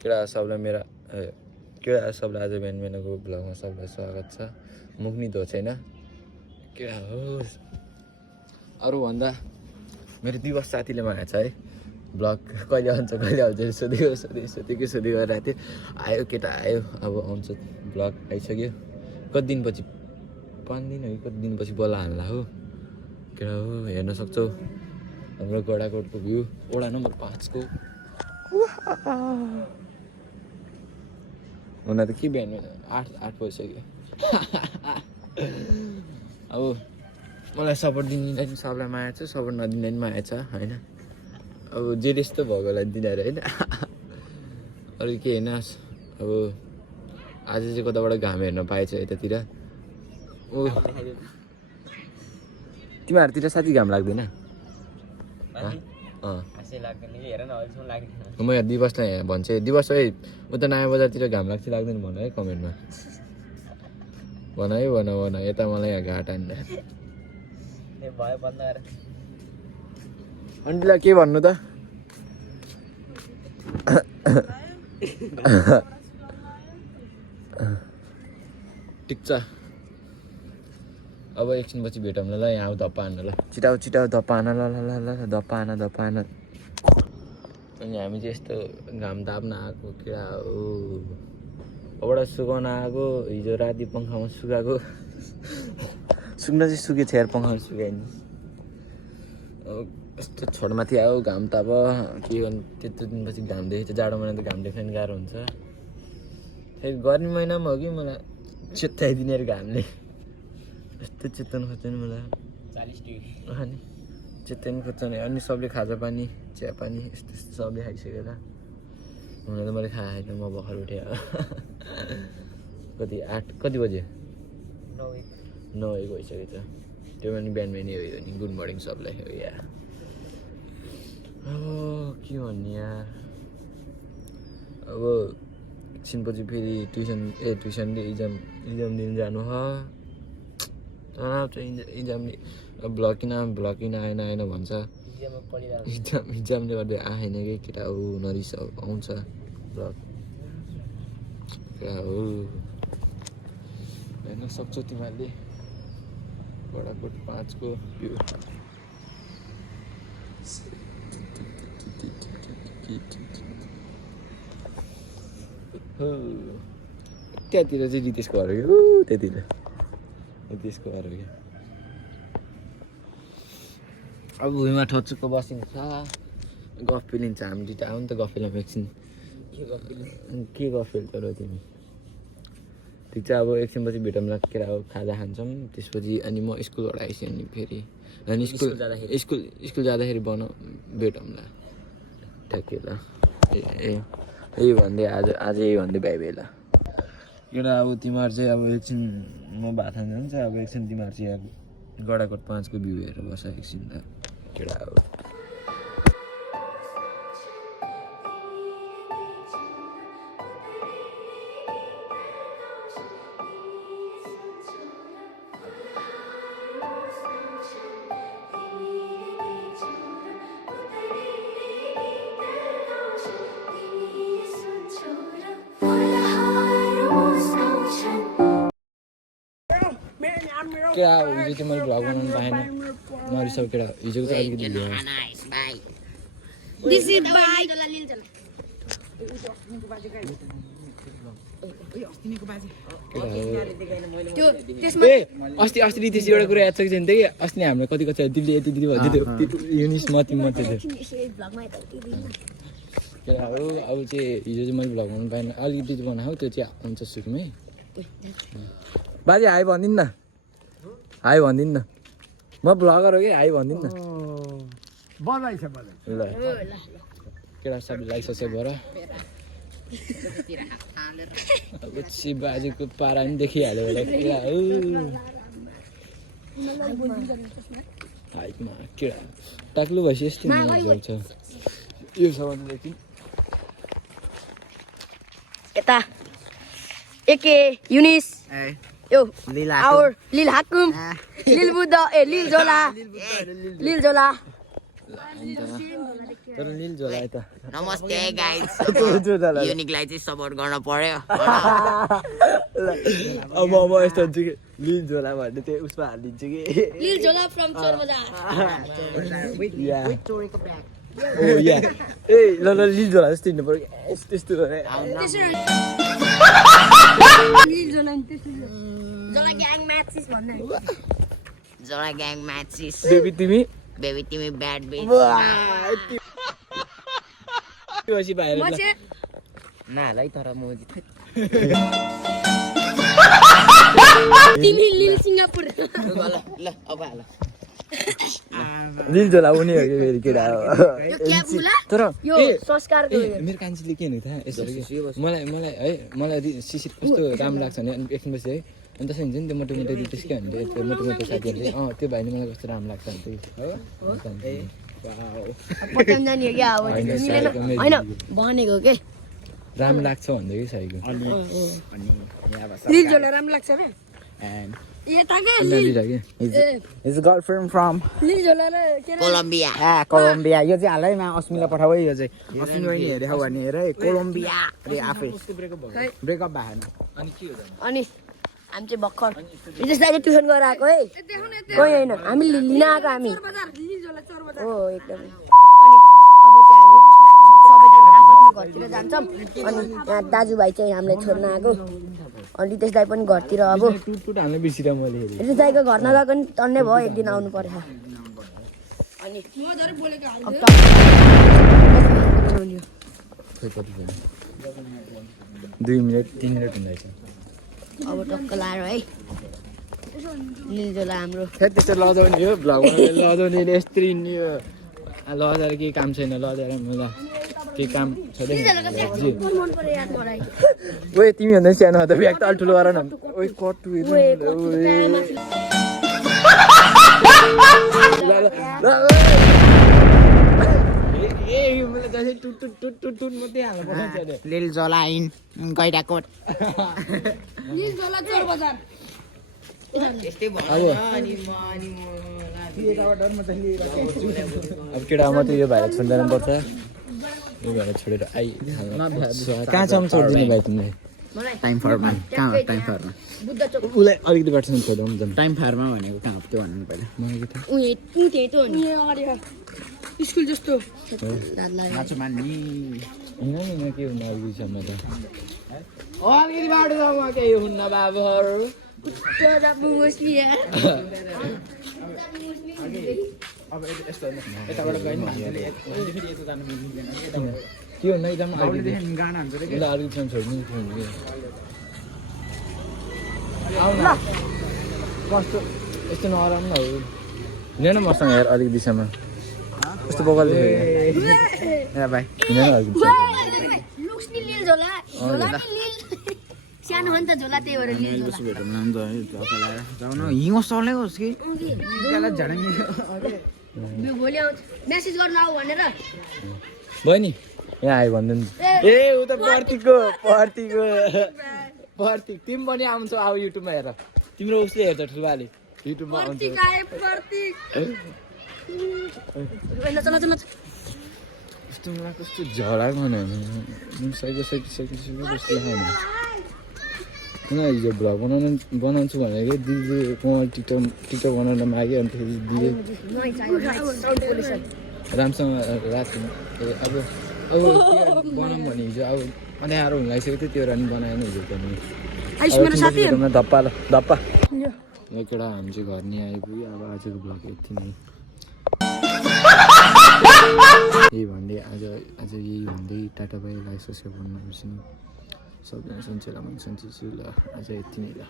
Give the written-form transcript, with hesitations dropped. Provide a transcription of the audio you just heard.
केटा सबलाई मेरा केटा सबलाई आज बिहानको ब्लगमा सबलाई स्वागत छ। मुख नि धो छैन केटा होस्। अरू भन्दा मेरो दिवस साथीले मागेको छ है ब्लग कहिले आउँछ सोधेको गरिरहेको थिएँ। आयो केटा आयो, अब आउँछ ब्लग आइसक्यो। कति दिनपछि 5 दिन हो कति दिनपछि बोला हाल्ला हो केटा हो। हेर्न सक्छौ हाम्रो गडाकोटको भ्यू वडा नम्बर 5 को। हुन त के बिहान 8 भइसक्यो। अब मलाई सपोर्ट दिनेलाई पनि सबलाई माया छ, सपोर्ट नदिने पनि माया छ होइन। अब जे त्यस्तो भएकोलाई दिँदाखेरि होइन। अरू के होइन। अब आज चाहिँ कताबाट घाम हेर्न पाएछ यतातिर। ओ तिमीहरूतिर साथी घाम लाग्दैन? म यहाँ दिवसलाई भन्छु दिवस है उता नयाँ बजारतिर घाम लाग्छ लाग्दैन भन है कमेन्टमा। भन है भन यता मलाई यहाँ घाट हान्दा आन्टीलाई के भन्नु त? ठिक छ अब एकछिनपछि भेटौँ ल। यहाँ आऊ धप्पा हान्न ल। छिटाउ धप्पा हान ल धप्पा हान। अनि हामी चाहिँ यस्तो घाम ताप्न आएको क्या हो। अबबाट सुकाउन आएको। हिजो राति पङ्खामा सुकाएको। सुक्न चाहिँ सुके छेर पङ्खामा सुकाइन्। यस्तो छोडमाथि आयो घाम ताप के गर्नु। त्यत्रो दिनपछि घाम देखेको छ। जाडो महिना त घाम देख्न नि गाह्रो हुन्छ। फेरि गर्मी महिनामा हो कि मलाई चेताइदिने घामले। यस्तो चेतन खोज्दैन मलाई 40 डिग्री अनि चेतन खोज्दैन। अनि सबले खाजा पानी चिया पानी यस्तो सबले खाइसकेर हुन त मैले खाएँ त। म भर्खर उठेँ कति बजे 9 भइसकेको छ। त्यो पनि बिहान हो नि। गुड मर्निङ सबलाई हो या। अब के भन्ने यार। अब एकछिनपछि फेरि ट्युसनले इक्जाम दिनु जानु हो। तनाव छ इक्जामले। ब्लग किन आएन भन्छ। इक्जामले गर्दा आएन कि केटा हो नरिस आउँछ ब्लग केटा हो। हेर्न सक्छौ तिमीहरूले गडाकोट 5 को भ्यू। त्यहाँतिर चाहिँ रितेशको घर हो। त्यतिर रितेशको घर हो क्या। अब भुइँमा ठोचुक्क बसिन्छ गफ पेलिन्छ। हामी दुइटा आउनु त गफ पेलामा एकछिन। के गफ पेल्छ र तिमी? ठिक छ अब एकछिनपछि भेटौँला केटा हो। खाजा खान्छौँ त्यसपछि अनि म स्कुलबाट आइसकेँ अनि फेरि अनि स्कुल जाँदाखेरि भेटौँला ठ्याक्कै ल। यही भन्दै आज यही भन्दै बाई बाई ल केटा। अब तिमीहरू चाहिँ अब एकछिन म भात खान जान्छ। अब एकछिन तिमीहरू चाहिँ यहाँ गडाकोट 5 को भ्यू हेरेर बस एकछिन त केटा हो। केटा हिजो चाहिँ मैले भ्लग बनाउनु पाएन नरिसाउ केटा। हिजोको चाहिँ अलिकति केटा अस्ति रितेश एउटा कुरा याद छ कि छैन कि अस्ति हाम्रो कति दिदीले यति दिदी भनिदियो युनिस मती थियो केटा हो। अब चाहिँ हिजो चाहिँ मैले भ्लग बनाउनु पाएन। अलिकति बनाऊ त्यो चाहिँ हुन्छ सुरुमै। बाजे हाई भनिदिनु न। हाई भनिदिनु न। म ब्लगर हो कि हाई भनिदिनु न। ल केटा सबले लाइक सब्सक्राइब गर। अब चाहिँ बाजेको पारा पनि देखिहाल्यो होला केटा हो। हाइटमा केटा टाक्लु भएपछि यस्तो मजा आउँछ। यो सामान देखि यता एके युनिस यो लिल हाकुम लिल बुद्ध लिल जोला तर निल झोला यता नमस्ते गाइस झोला युनिकलाई चाहिँ सपोर्ट गर्न पर्यो अब म यस्तो हुन्छु कि निल झोला भन्ने त्यो उसमा हालिदिन्छु कि लील झोला फ्रम चोर बजार ओ या ए ल निल झोला जस्तो हिँड्नु पर्यो त्यस्तो गरे लील झोला झोला ग्याङ म्याचेस भन्ने जोडा ग्याङ म्याचेस बेबी तिमी बेबी तिमी ब्याड बेच पछि बाहिर म चाहिँ नहालै तर म तिमी लील सिङ्गापुर ल अब हाल निल झोला उनीहरूको फेरि केटा हो यो क्या बुला तर यो संस्कारको मेरो कान्छीले के भनेको थियो यसरी कि मलाई शिशिर कस्तो राम्रो लाग्छ भने अनि एकछिनपछि है अनि त्यसै हुन्छ नि त्यो मोटो मोटो त्यसकै भने त्यो मोटो मोटो साथीहरूले त्यो भाइले मलाई कस्तो राम्रो लाग्छ भने त्यही पट्याउनु जाने हो क्या अब होइन भनेको के राम्रो लाग्छ भन्दै कि साइको लील झोला राम्रो लाग्छ र His girlfriend from लील झोला र के रे कोलम्बिया Colombia. यो चाहिँ हालैमा अस्मिलाई पठाऊ है यो चाहिँ अस्मि बहिनी हेरेको भने हेर है कोलम्बिया अरे आफै ब्रेकअप भएन अनि हामी चाहिँ भर्खर विदेशलाई चाहिँ ट्युसन गरेर आएको है कोही होइन हामी लिन आएको हामी हो एकदम अनि अब चाहिँ हामी सबैजना आफ्नो घरतिर जान्छौँ अनि यहाँ दाजुभाइ चाहिँ हामीलाई छोड्न आएको अनि रितेश दाई पनि घरतिर अब टुट हाल्नु बिर्सिरहेँ मैले रितेश दाईको घर नगएको नि टन्नै भयो एक दिन आउनु परेछ अनि 2 मिनट 3 मिनट हुँदैछ अब टक्क लाएर है लील झोला हाम्रो त्यस्तो लजाउने हो भ्लग लजाउने यस्तरी नि हो लजाएर केही काम छैन लजाएर मलाई केही काम छैन मन पर्यो याद मलाई ओए तिमी भन्दा सानो त ब्याग त अलि ठुलो गर न ओए कटु लिल जोला इन गैडाकोट लील झोला चोर बजार अब केटा म त यो भाइलाई छोड्दैन पर्छ यो भाइलाई छोडेर कहाँ छ छोडिदिनु भाइ तिमीलाई टाइम फरमा कहाँ हो टाइम फरमा बुद्ध चोक उसलाई अलिकति बाटोसम्म छोडौँ न टाइम फरमा भनेको कहाँ हो त्यो भन्नु पहिला उही त्यही त हो नि स्कुल जस्तो माछु मान्ने होइन नि के हुनु अघिसम्म त अलिकति बाटोसम्म केही हुन्न बाबुहरू अब यस्तो यताबाट गयो नि मान्छेले फेरि यता जानु मिल्दैन के हुन्न एकदम अलिकति गाना हुन्छ रे उसलाई अलिकतिसम्म छोड्नु थियो नि कस्तो यस्तो नराम्रो न हो हिँड न मसँग हेर अलिक दिशामा कस्तो बगलले ए भाइ हिँड न अलिक लुक्स नि लील झोला झोला नि लील सानो हो नि त झोला त्यही भएर लील झोला भेटौँ न त है जाऊ न हिउँ सर्लेको होस् कि त्यसलाई झडङ्गी भोलि आउँछ मेसेज गर्नु आऊ भनेर बहिनी यहाँ आयो भन्नु नि ए ऊ त प्रतीक तिमी पनि आउँछौ अब युट्युबमा हेर तिम्रो उसले हेर्छ ठुलोबाले युट्युबमा आउँछ कस्तो मलाई कस्तो झडा खानु साइको जस्तो खानु किन हिजो भ्लग बनाउँछु भनेको दिदी टिकटक बनाउन माग्यो अनि फेरि दिदी राम्रोसँग रात अब बनाऊँ भने हिजो अब अँध्यारो हुन लागिसकेको थियो त्यो पनि बनाएन हिजो पनि धप्पा केटा हामी चाहिँ घर नि आइपुग्यो अब आजको भ्लग यति नै यही भन्दै आज यही भन्दै टाटा बाई लाइक सब्सक्राइब गर्नु बिर्सिनु सबजना सन्चै ल आज यति नै ल